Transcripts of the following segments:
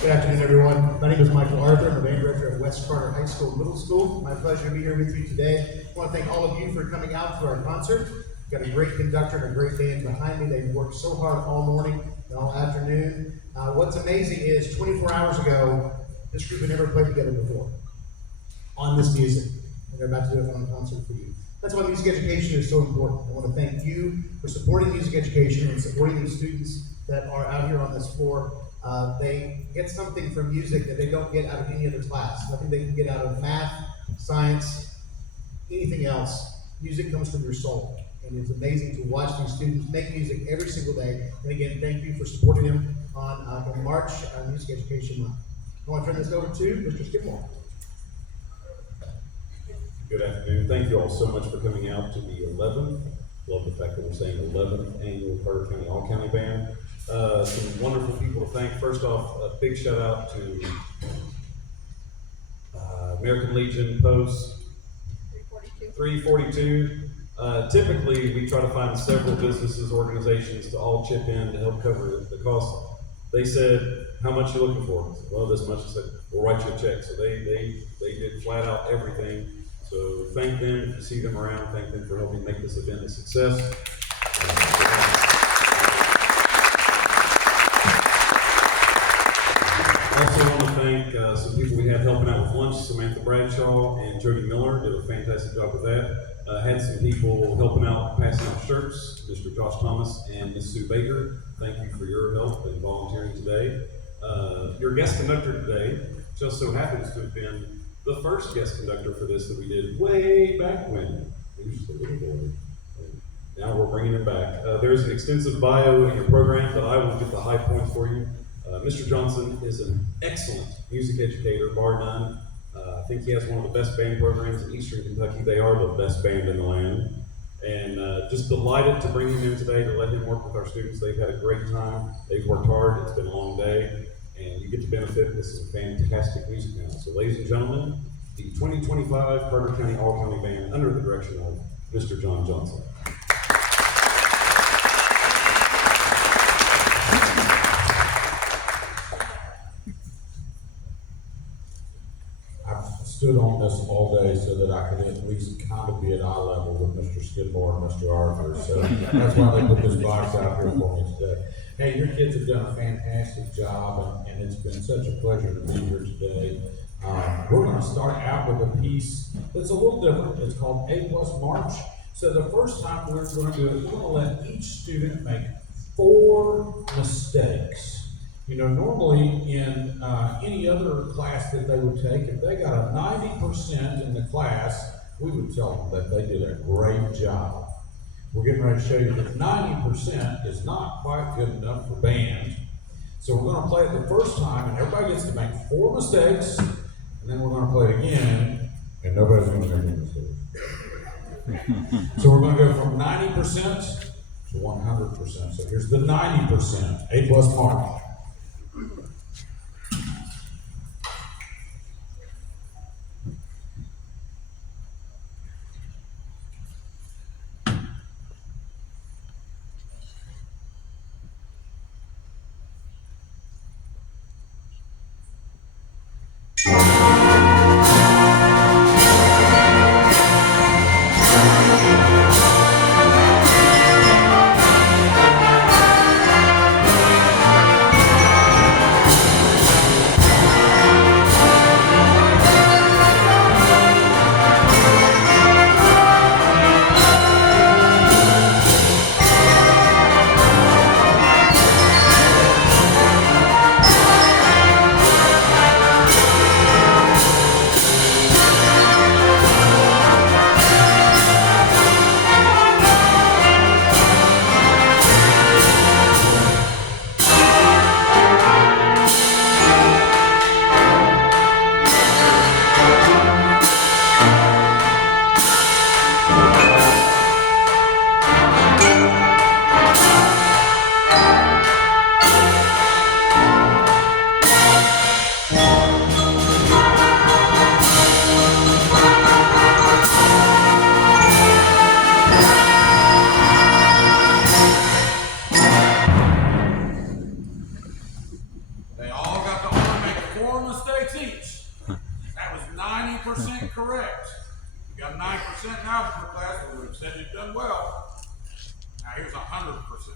Good afternoon, everyone. My name is Michael Arthur. I'm the band director at West Carter High School Middle School. My pleasure to be here with you today. I want to thank all of you for coming out to our concert. We've got a great conductor and a great band behind me. They've worked so hard all morning and all afternoon. What's amazing is 24 hours ago, this group had never played together before on this music. And they're about to do it on a concert for you. That's why music education is so important. I want to thank you for supporting music education and supporting the students that are out here on this floor. They get something from music that they don't get out of any other class. Nothing they can get out of math, science, anything else. Music comes from your soul. And it's amazing to watch these students make music every single day. And again, thank you for supporting them on March Music Education Month. I want to turn this over to Mr. Skidmore. Good afternoon. Thank you all so much for coming out to the 11th. Love the fact that we're saying 11th annual Carter County All-County Band. Some wonderful people to thank. First off, a big shout out to American Legion Post 342. Typically, we try to find several businesses, organizations to all chip in to help cover the cost. They said, "How much you looking for?" I said, "Well, this much." I said, "We'll write you a check." So they did flat out everything. So thank them. If you see them around, thank them for helping make this event a success. Also want to thank some people we had helping out with lunch. Samantha Bradshaw and Jody Miller did a fantastic job with that. Had some people helping out, passing out shirts, Mr. Josh Thomas and Ms. Sue Baker. Thank you for your help and volunteering today. Your guest conductor today just so happens to have been the first guest conductor for this that we did way back when. He was just a little boy. Now we're bringing him back. There's an extensive bio in your program, but I will get the high points for you. Mr. Johnson is an excellent music educator, bar none. I think he has one of the best band programs in Eastern Kentucky. They are the best band in the land. And just delighted to bring him in today to let him work with our students. They've had a great time. They've worked hard. It's been a long day. And you get to benefit. This is a fantastic music now. So ladies and gentlemen, the 2025 Carter County All-County Band under the direction of Mr. John Johnson. Stood on this all day so that I could at least kind of be at eye level with Mr. Skidmore and Mr. Arthur. So that's why they put this box out here for me today. Hey, your kids have done a fantastic job, and it's been such a pleasure to be here today. We're going to start out with a piece that's a little different. It's called A+ March. So the first time we're going to do it, we're going to let each student make 4 mistakes. You know, normally in any other class that they would take, if they got a 90% in the class, we would tell them that they did a great job. We're getting ready to show you that 90% is not quite good enough for band. So we're going to play it the first time, and everybody gets to make 4 mistakes, and then we're going to play it again, and nobody's going to make any mistakes. So we're going to go from 90% to 100%. So here's the 90%, A+ March. 4 mistakes each. That was 90% correct. You got 9% in algebra class, we would have said you've done well. Now here's 100%.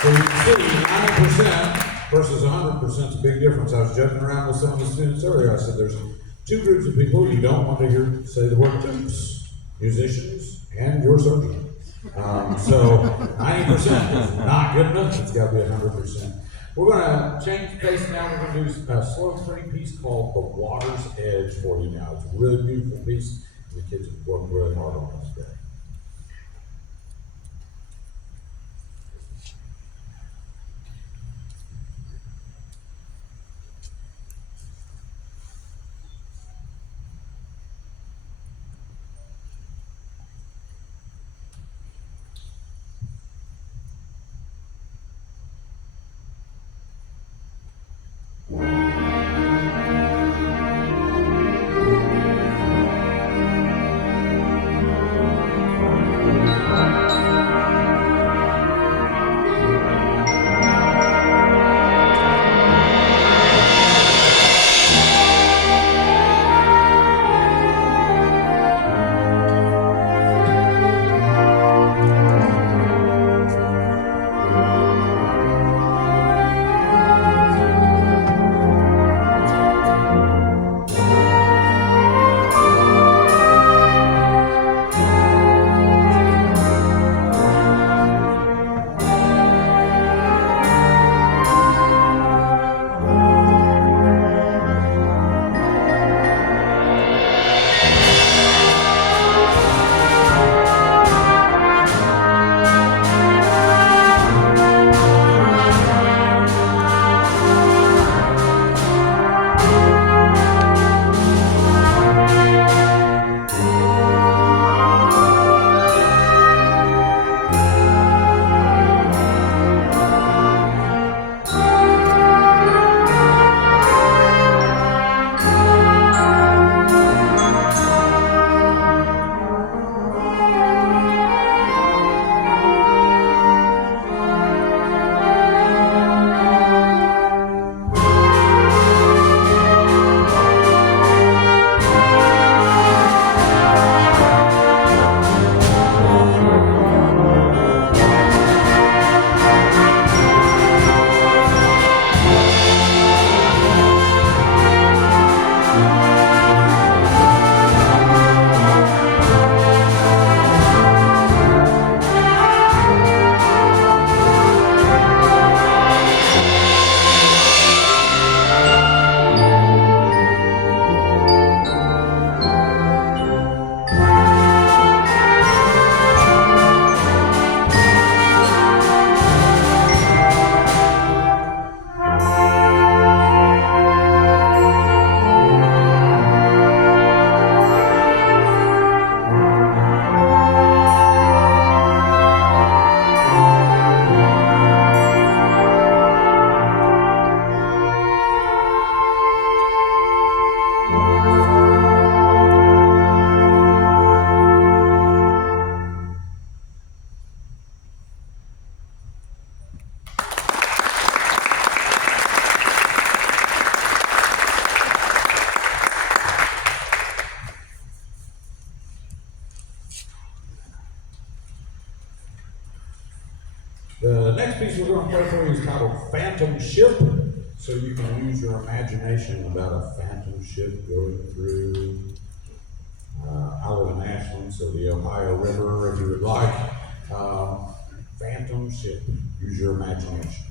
So you can see 90% versus 100% is a big difference. I was joking around with some of the students earlier. I said there's two groups of people you don't want to hear say the word toots: musicians and your surgeon. So 90% is not good enough. It's got to be 100%. We're going to change the pace now. We're going to do a slow 3 piece called The Water's Edge for you now. It's a really beautiful piece. The kids have worked really hard on this today. The next piece we're going to play for you is titled Phantom Ship. So you can use your imagination about a phantom ship going through, I live in Ashland, so the Ohio River, if you would like. Phantom ship. Use your imagination.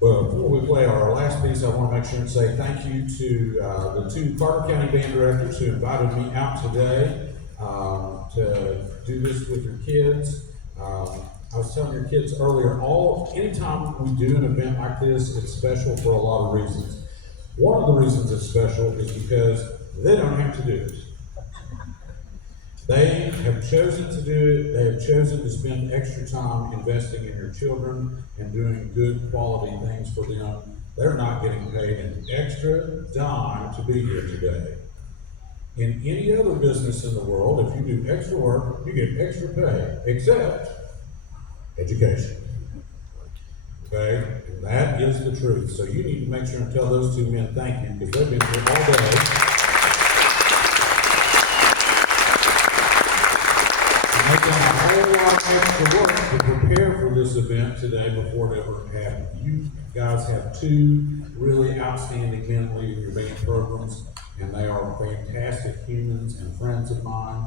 Well, before we play our last piece, I want to make sure and say thank you to the two Carter County band directors who invited me out today to do this with your kids. I was telling your kids earlier, anytime we do an event like this, it's special for a lot of reasons. One of the reasons it's special is because they don't have to do it. They have chosen to do it. They have chosen to spend extra time investing in your children and doing good quality things for them. They're not getting paid an extra dime to be here today. In any other business in the world, if you do extra work, you get extra pay, except education. Okay? And that is the truth. So you need to make sure and tell those two men thank you, because they've been here all day. They've done a whole lot of extra work to prepare prepare for this event today before it ever happened, you guys have two really outstanding men leading your band programs, and they are fantastic humans and friends of mine.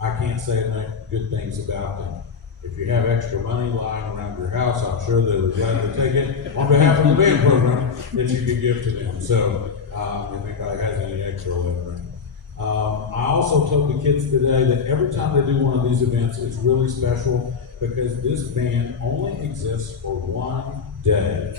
I can't say enough good things about them. If you have extra money lying around your house, I'm sure they would gladly take it on behalf of the band program that you could give to them. So, if anybody has any extra living. I also told the kids today that every time they do one of these events, it's really special because this band only exists for one day.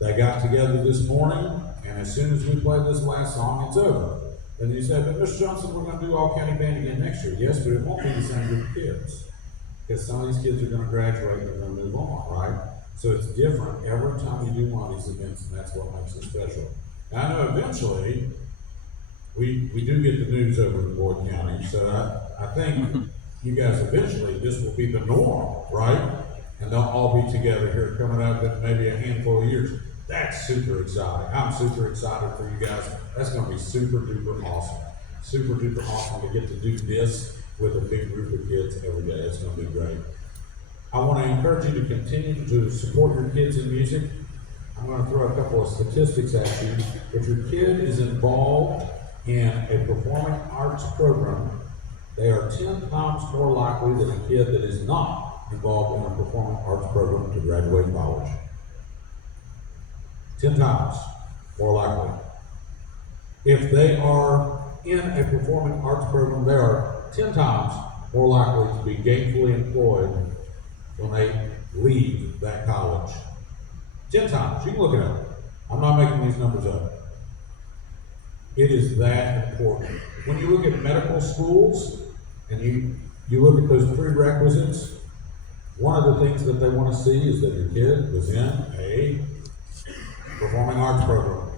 They got together this morning, and as soon as we played this last song, it's over. And you said, but Mr. Johnson, we're going to do all county band again next year. Yes, but it won't be the same group of kids. Because some of these kids are going to graduate and they're going to move on, right? So it's different every time you do one of these events, and that's what makes it special. And I know eventually, we do get the news over in Boyd County, so I think you guys eventually, this will be the norm, right? And they'll all be together here coming up in maybe a handful of years. That's super exciting. I'm super excited for you guys. That's gonna be super duper awesome. Super duper awesome to get to do this with a big group of kids every day. It's gonna be great. I wanna encourage you to continue to support your kids in music. I'm gonna throw a couple of statistics at you. If your kid is involved in a performing arts program, they are 10 times more likely than a kid that is not involved in a performing arts program to graduate college. 10 times more likely. If they are in a performing arts program, they are 10 times more likely to be gainfully employed when they leave that college. 10 times. You can look it up. I'm not making these numbers up. It is that important. When you look at medical schools and you look at those prerequisites, one of the things that they want to see is that your kid was in a performing arts program.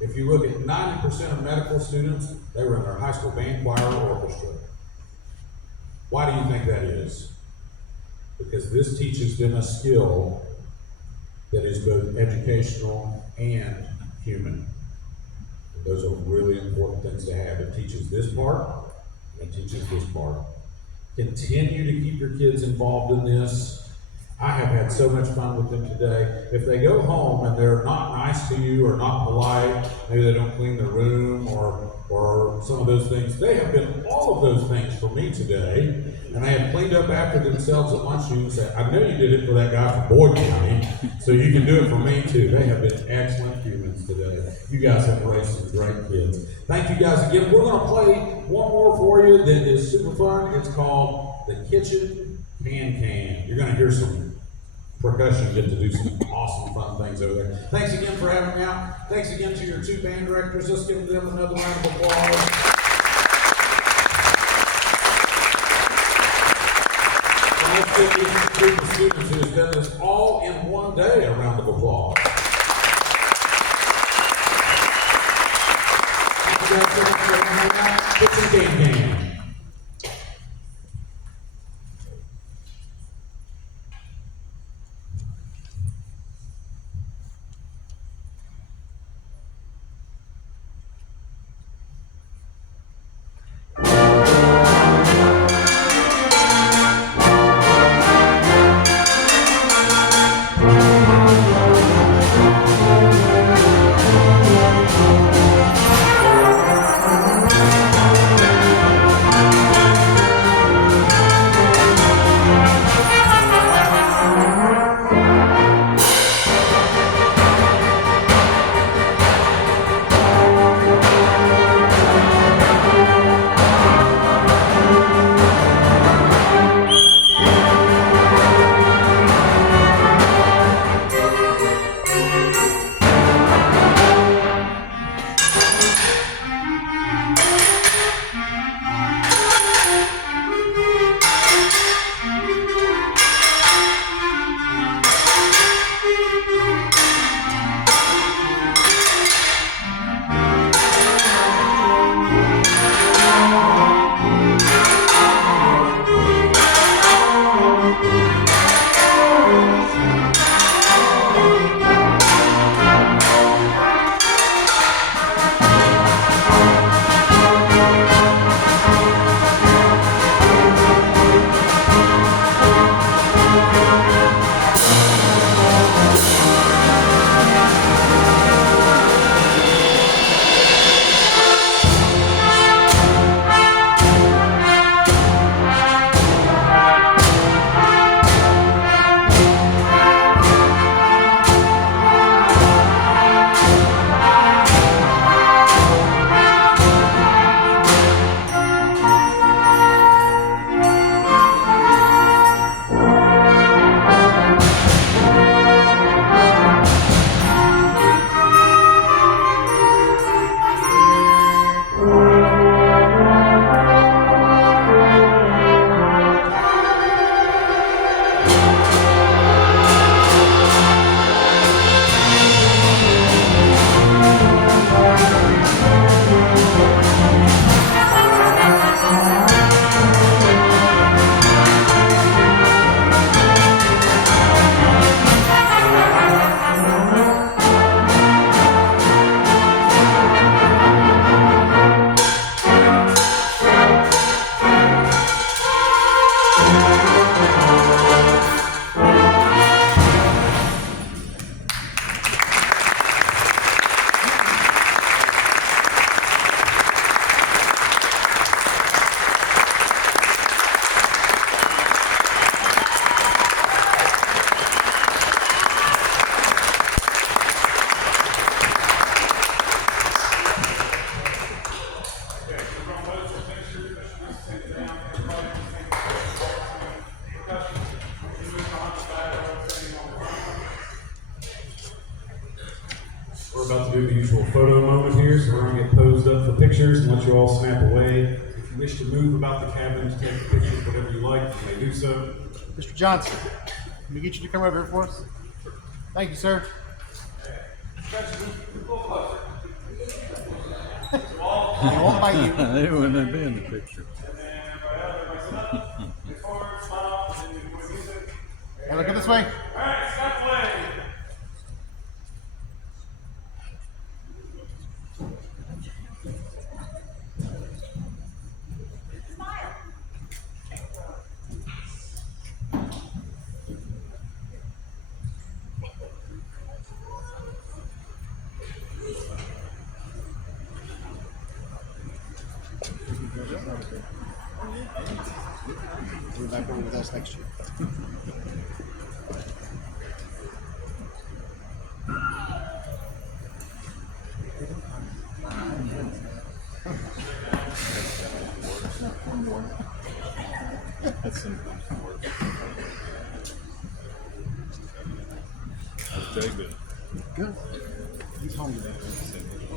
If you look at 90% of medical students, they were in their high school band, choir, or orchestra. Why do you think that is? Because this teaches them a skill that is both educational and human. And those are really important things to have. It teaches this part, and it teaches this part. Continue to keep your kids involved in this. I have had so much fun with them today. If they go home and they're not nice to you or not polite, maybe they don't clean their room or some of those things, they have been all of those things for me today. And they have cleaned up after themselves at lunch. You can say, I know you did it for that guy from Boyd County, so you can do it for me too. They have been excellent humans today. You guys have raised some great kids. Thank you guys again. We're going to play one more for you that is super fun. It's called The Kitchen Can. You're going to hear some percussion, get to do some awesome fun things over there. Thanks again for having me out. Thanks again to your two band directors. Let's give them another round of applause. Let's give these group of students who has done this all in one day a round of applause. Thank you guys so much for coming out. Kitchen Can. We're about to do the usual photo moment here, so we're going to get posed up for pictures and let you all snap away. If you wish to move about the cabin to take pictures, whatever you like, you may do so. Mr. Johnson, can we get you to come over here for us? Thank you, sir. I won't bite you. They wouldn't have been in the picture. Hey, look at this way. We're back over with us next year. That's some work. How's Jay been? Good. He told me that.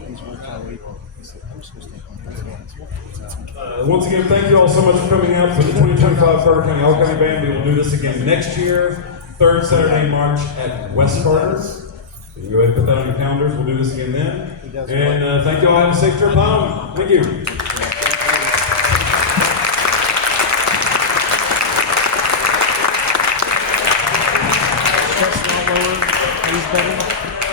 He's worked all week. He said, I'm supposed to Once again, thank you all so much for coming out for the 2025 Carter County All County Band. We will do this again next year, third Saturday in March at West Carter. So you can go ahead and put that on your calendars. We'll do this again then. And thank you all. Have a safe trip home. Thank you. Chest a little lower. Knees better.